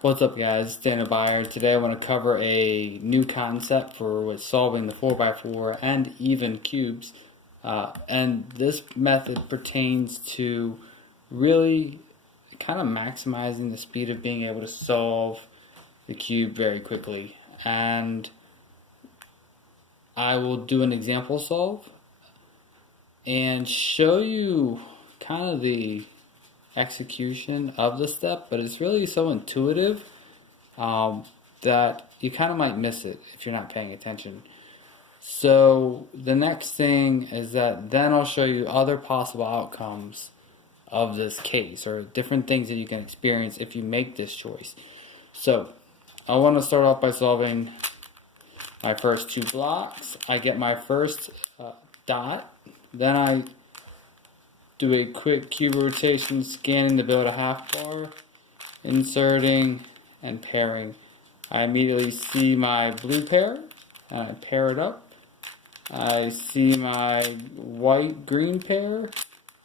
What's up, guys? Daniel Byer. Today I want to cover a new concept for solving the 4x4 and even cubes. And this method pertains to really kind of maximizing the speed of being able to solve the cube very quickly. And I will do an example solve and show you kind of the execution of the step, but it's really so intuitive that you kind of might miss it if you're not paying attention. So the next thing is that then I'll show you other possible outcomes of this case, or different things that you can experience if you make this choice. So I want to start off by solving my first two blocks. I get my first dot, then I do a quick cube rotation, scanning to build a half bar, inserting and pairing. I immediately see my blue pair and I pair it up. I see my white green pair,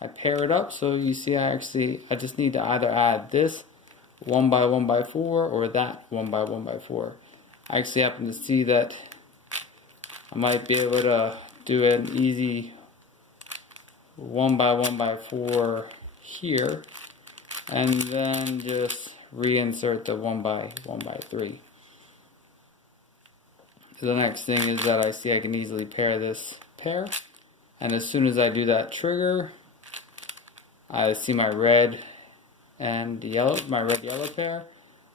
I pair it up. So you see I just need to either add this 1x1x4 or that 1x1x4. I actually happen to see that I might be able to do an easy 1x1x4 here, and then just reinsert the 1x1x3. The next thing is that I see I can easily pair this pair, and as soon as I do that trigger, I see my red and yellow, my red-yellow pair.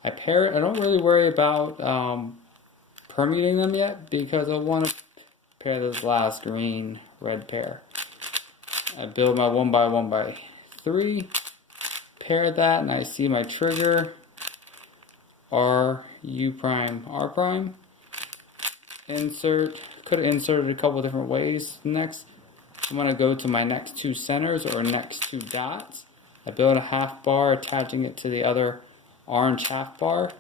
I pair it. I don't really worry about permuting them yet because I want to pair this last green-red pair. I build my 1x1x3, pair that, and I see my trigger R, U prime, R prime. Insert, could have inserted a couple different ways. Next, I'm going to go to my next two centers or next two dots. I build a half bar, attaching it to the other orange half bar.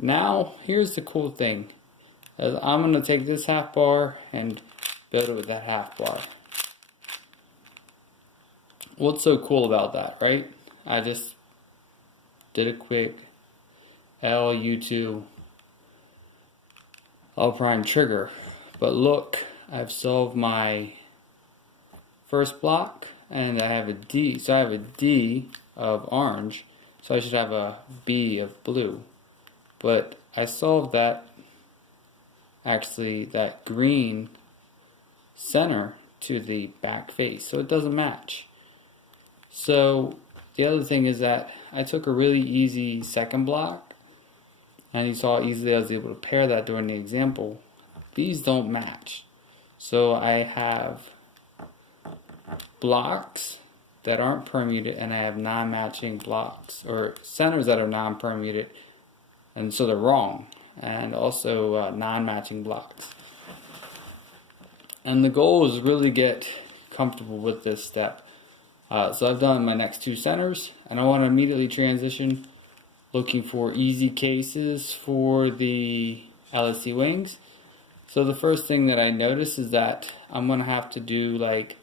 Now, here's the cool thing. I'm going to take this half bar and build it with that half bar. What's so cool about that, right? I just did a quick L, U2, L prime trigger. But look, I've solved my first block and I have a D. So I have a D of orange, so I should have a B of blue. But I solved that, actually, that green center to the back face, so it doesn't match. So the other thing is that I took a really easy second block, and you saw how easily I was able to pair that during the example. These don't match. So I have blocks that aren't permuted, and I have non-matching blocks, or centers that are non-permuted, and so they're wrong, and also non-matching blocks. And the goal is really get comfortable with this step. So I've done my next two centers, and I want to immediately transition, looking for easy cases for the LSC wings. So the first thing that I notice is that I'm going to have to do like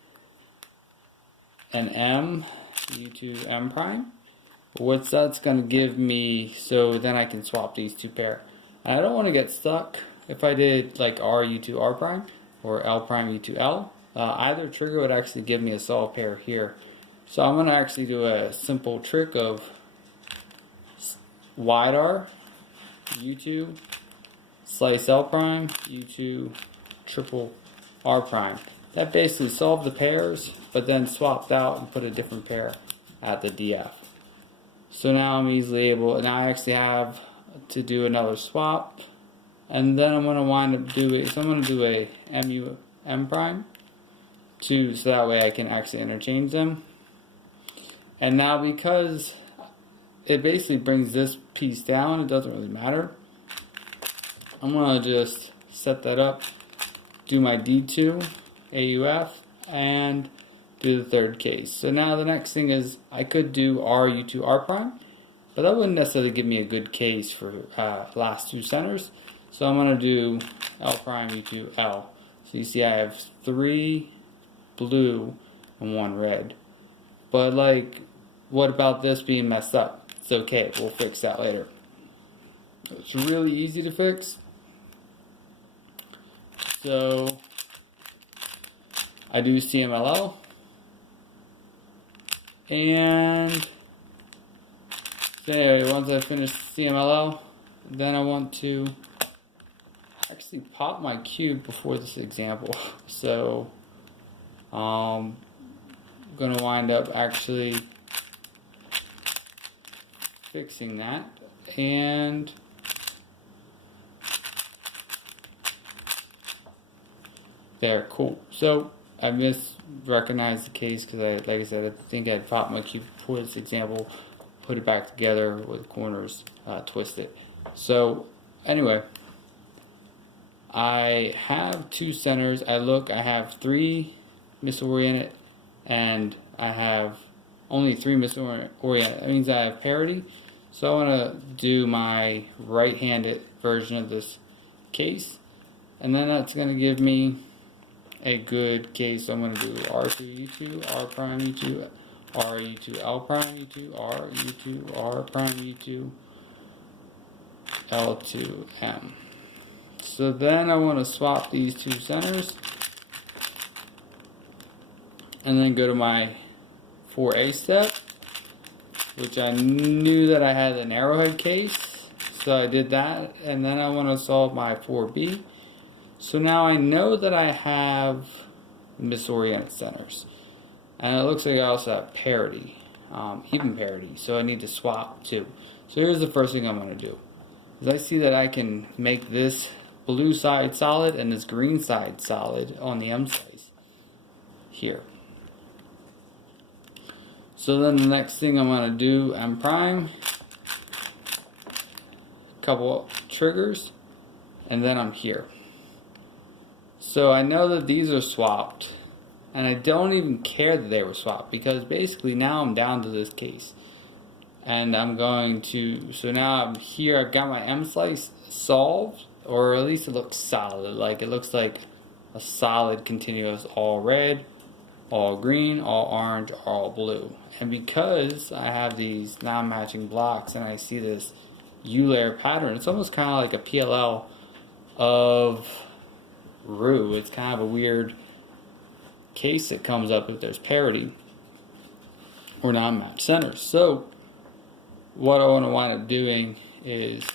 an M, U2 M prime. What's that's going to give me, so then I can swap these two pair. And I don't want to get stuck if I did like R, U2, R prime, or L prime, U2, L. Either trigger would actually give me a solid pair here. So I'm going to actually do a simple trick of wide R, U2, slice L prime, U2, triple R prime. That basically solved the pairs, but then swapped out and put a different pair at the DF. So now I'm easily able, now I actually have to do another swap, and then I'm going to wind up doing, so I'm going to do a MU M prime, so that way I can actually interchange them. And now because it basically brings this piece down, it doesn't really matter. I'm going to just set that up, do my D2, AUF, and do the third case. So now the next thing is I could do R, U2, R prime, but that wouldn't necessarily give me a good case for last two centers. So I'm going to do L prime, U2, L. So you see I have 3 blue and 1 red. But like, what about this being messed up? It's okay, we'll fix that later. It's really easy to fix. So I do CMLL, and so anyway, once I finish CMLL, then I want to actually pop my cube before this example. So I'm gonna wind up actually fixing that, and there, cool. So I misrecognized the case because like I said, I think I popped my cube before this example, put it back together with the corners twisted. So anyway, I have two centers. I have 3 misoriented, and I have only 3 misoriented. That means I have parity. So I want to do my right-handed version of this case, and then that's going to give me a good case. So I'm going to do R2 U2 R prime U2 R U2 L prime U2 R U2 R prime U2 L2 M. So then I want to swap these 2 centers, and then go to my 4A step, which I knew that I had an arrowhead case, so I did that, and then I want to solve my 4B. So now I know that I have misoriented centers, and it looks like I also have parity, even parity, so I need to swap too. So here's the first thing I'm going to do, is I see that I can make this blue side solid and this green side solid on the M slice here. So then the next thing I'm going to do, M prime, couple triggers, and then I'm here. So I know that these are swapped, and I don't even care that they were swapped, because basically now I'm down to this case. And I'm going to, so now I'm here, I've got my M slice solved, or at least it looks solid. Like, it looks like a solid continuous all red, all green, all orange, all blue. And because I have these non-matching blocks and I see this U-layer pattern, it's almost kind of like a PLL of Roux. It's kind of a weird case that comes up if there's parity or non-matched centers. So what I want to wind up doing is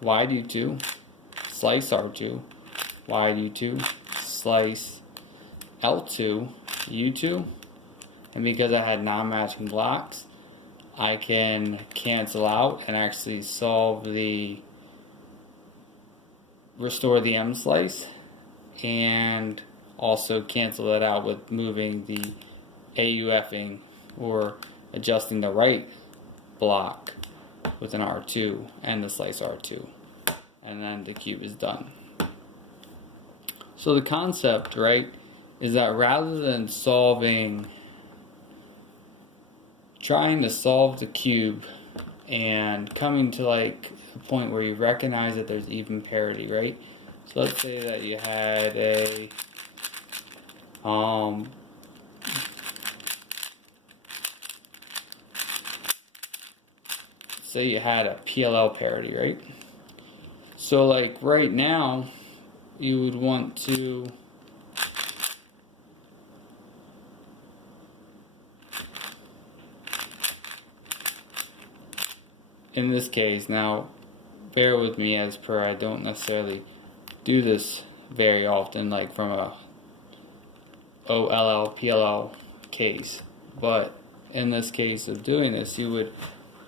wide U2, slice R2, wide U2, slice L2, U2, and because I had non-matching blocks, I can cancel out and actually restore the M slice, and also cancel that out with moving the AUFing or adjusting the right block with an R2 and the slice R2, and then the cube is done. So the concept, right, is that rather than trying to solve the cube and coming to like a point where you recognize that there's even parity, right? So let's say that you had a say you had a PLL parity, right? So like right now you would want to in this case, now bear with me as per I don't necessarily do this very often, like from a OLL PLL case, but in this case of doing this, you would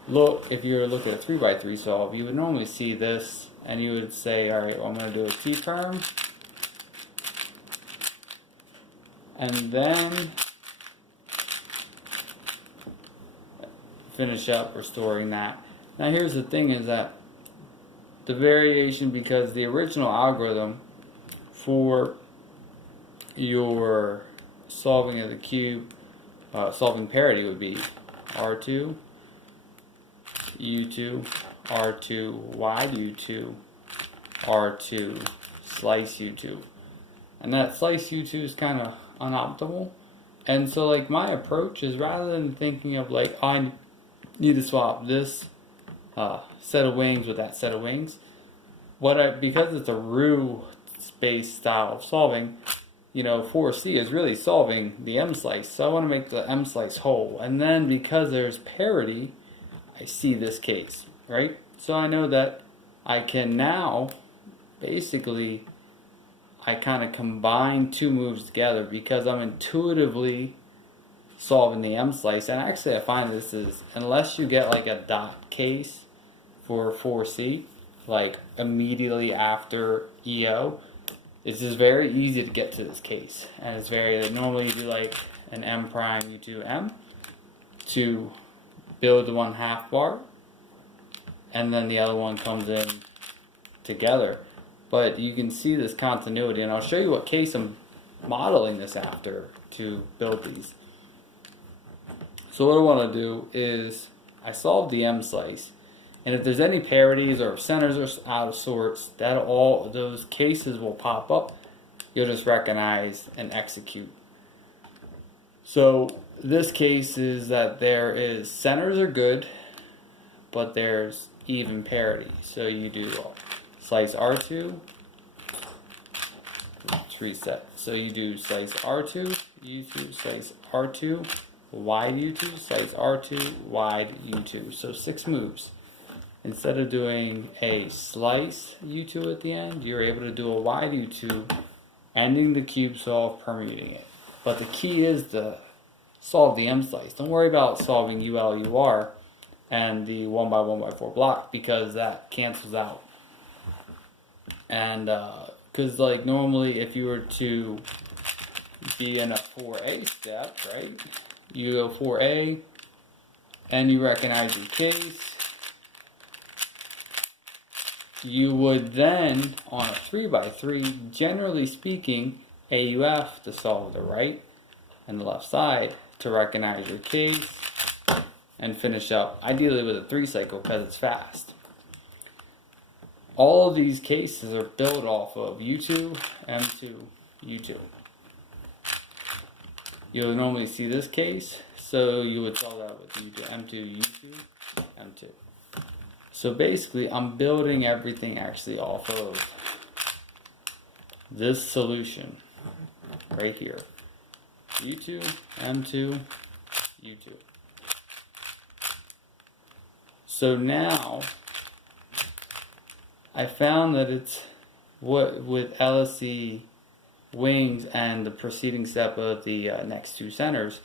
look, if you were looking at a 3x3 solve, you would normally see this and you would say, alright, well, I'm going to do a T-perm, and then finish up restoring that. Now here's the thing, is that the variation, because the original algorithm for your solving of the cube, solving parity would be R2, U2, R2, wide U2, R2, slice U2. And that slice U2 is kind of unoptimal. And so like my approach is, rather than thinking of like, I need to swap this set of wings with that set of wings. Because it's a roux space style of solving, 4C is really solving the M slice. So I want to make the M slice whole. And then because there's parity, I see this case, right? So I know that I can now, basically, I kind of combine two moves together because I'm intuitively solving the M slice. And actually I find this is, unless you get like a dot case for 4C, like immediately after EO, it's just very easy to get to this case. And it's normally you do like an M prime U2 M to build the 1/2 bar, and then the other one comes in together. But you can see this continuity, and I'll show you what case I'm modeling this after to build these. So what I want to do is I solve the M slice, and if there's any parities or centers are out of sorts, those cases will pop up. You'll just recognize and execute. So this case is that there is centers are good, but there's even parity. So you do slice R2, let's reset. So you do slice R2, U2, slice R2, wide U2, slice R2, wide U2. So 6 moves. Instead of doing a slice U2 at the end, you're able to do a wide U2, ending the cube solve, permuting it. But the key is to solve the M slice. Don't worry about solving UL, UR and the 1x1x4 block, because that cancels out. And because like normally if you were to be in a 4A step, right, you go 4A and you recognize your case, you would then on a 3x3, generally speaking, AUF to solve the right and the left side to recognize your case and finish up ideally with a 3 cycle because it's fast. All of these cases are built off of U2, M2, U2. You'll normally see this case, so you would solve that with U2, M2, U2, M2. So basically, I'm building everything actually off of this solution right here. U2, M2, U2. So now, I found that it's what with LSE wings and the preceding step of the next 2 centers,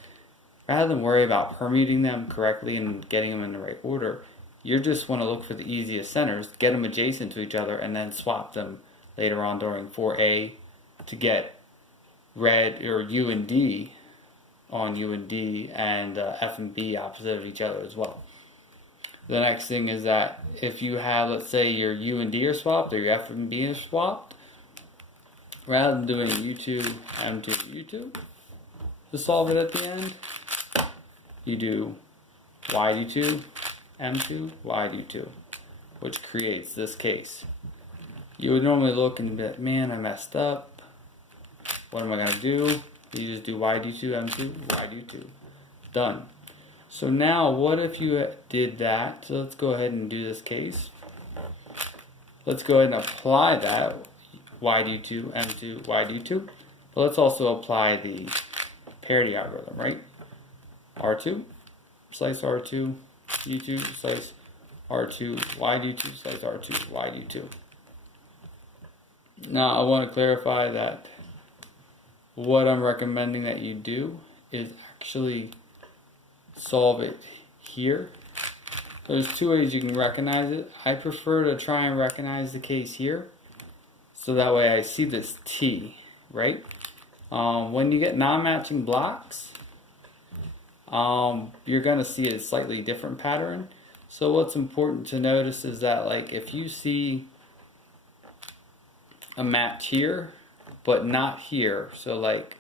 rather than worry about permuting them correctly and getting them in the right order, you just want to look for the easiest centers, get them adjacent to each other, and then swap them later on during 4A to get red or U and D on U and D and F and B opposite of each other as well. The next thing is that if you have, let's say, your U and D are swapped or your F and B are swapped, rather than doing U2, M2, U2 to solve it at the end, you do wide U2, M2, wide U2, which creates this case. You would normally look and be like, man, I messed up. What am I going to do? You just do wide U2, M2, wide U2. Done. So now, what if you did that? So let's go ahead and do this case. Let's go ahead and apply that wide U2, M2, wide U2. But let's also apply the parity algorithm, right? R2, slice R2, U2, slice R2, wide U2, slice R2, wide U2. Now I want to clarify that what I'm recommending that you do is actually solve it here. There's 2 ways you can recognize it. I prefer to try and recognize the case here, so that way I see this T, right? When you get non-matching blocks, you're going to see a slightly different pattern. So what's important to notice is that, like, if you see a match here, but not here, so like,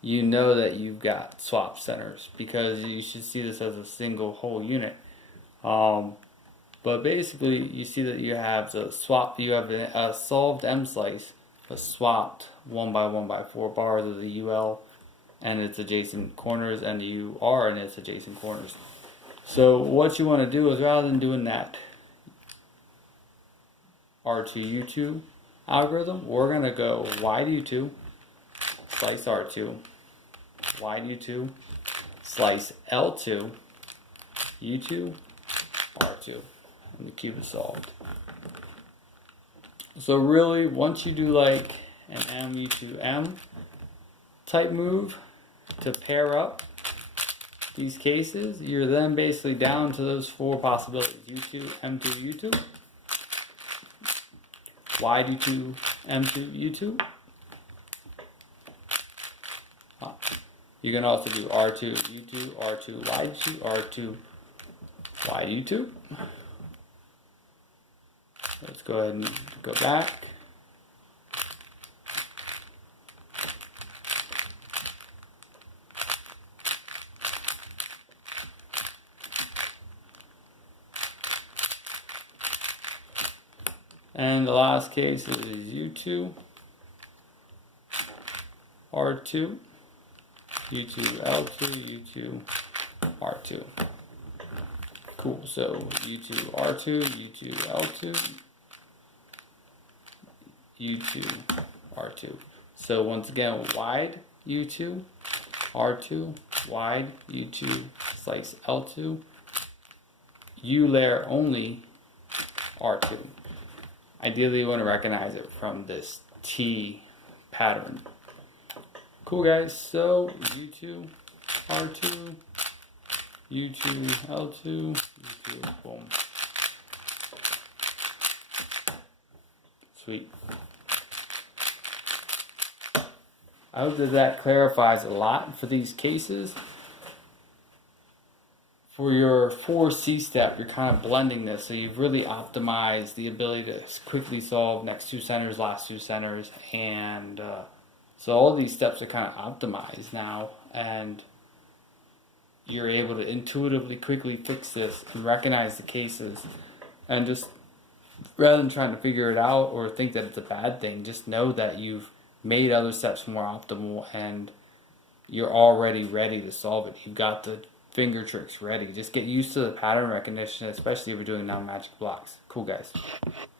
you know that you've got swap centers, because you should see this as a single whole unit. But basically, you see that you have the swap. You have a solved M slice, but swapped 1x1x4 bars of the UL and its adjacent corners, and the UR and its adjacent corners. So what you want to do is, rather than doing that R2 U2 algorithm, we're going to go wide U2, slice R2, wide U2, slice L2, U2, R2, and the cube is solved. So really, once you do like an M U2 M type move to pair up these cases, you're then basically down to those four possibilities: U2, M2, U2, wide U2, M2, U2. You can also do R2, U2, R2, wide U2, R2, wide U2. Let's go ahead and go back. And the last case is U2, R2, U2, L2, U2, R2. Cool, so U2, R2, U2, L2, U2, R2. So once again, wide U2, R2, wide U2, slice L2, U layer only R2. Ideally, you want to recognize it from this T pattern. Cool, guys. So U2, R2, U2, L2, U2, boom. Sweet. I hope that clarifies a lot for these cases. For your 4C step, you're kind of blending this, so you've really optimized the ability to quickly solve next two centers, last two centers, and so all these steps are kind of optimized now, and you're able to intuitively quickly fix this and recognize the cases, and just rather than trying to figure it out or think that it's a bad thing, just know that you've made other steps more optimal and you're already ready to solve it. You've got the finger tricks ready. Just get used to the pattern recognition, especially if you're doing non-magic blocks. Cool, guys.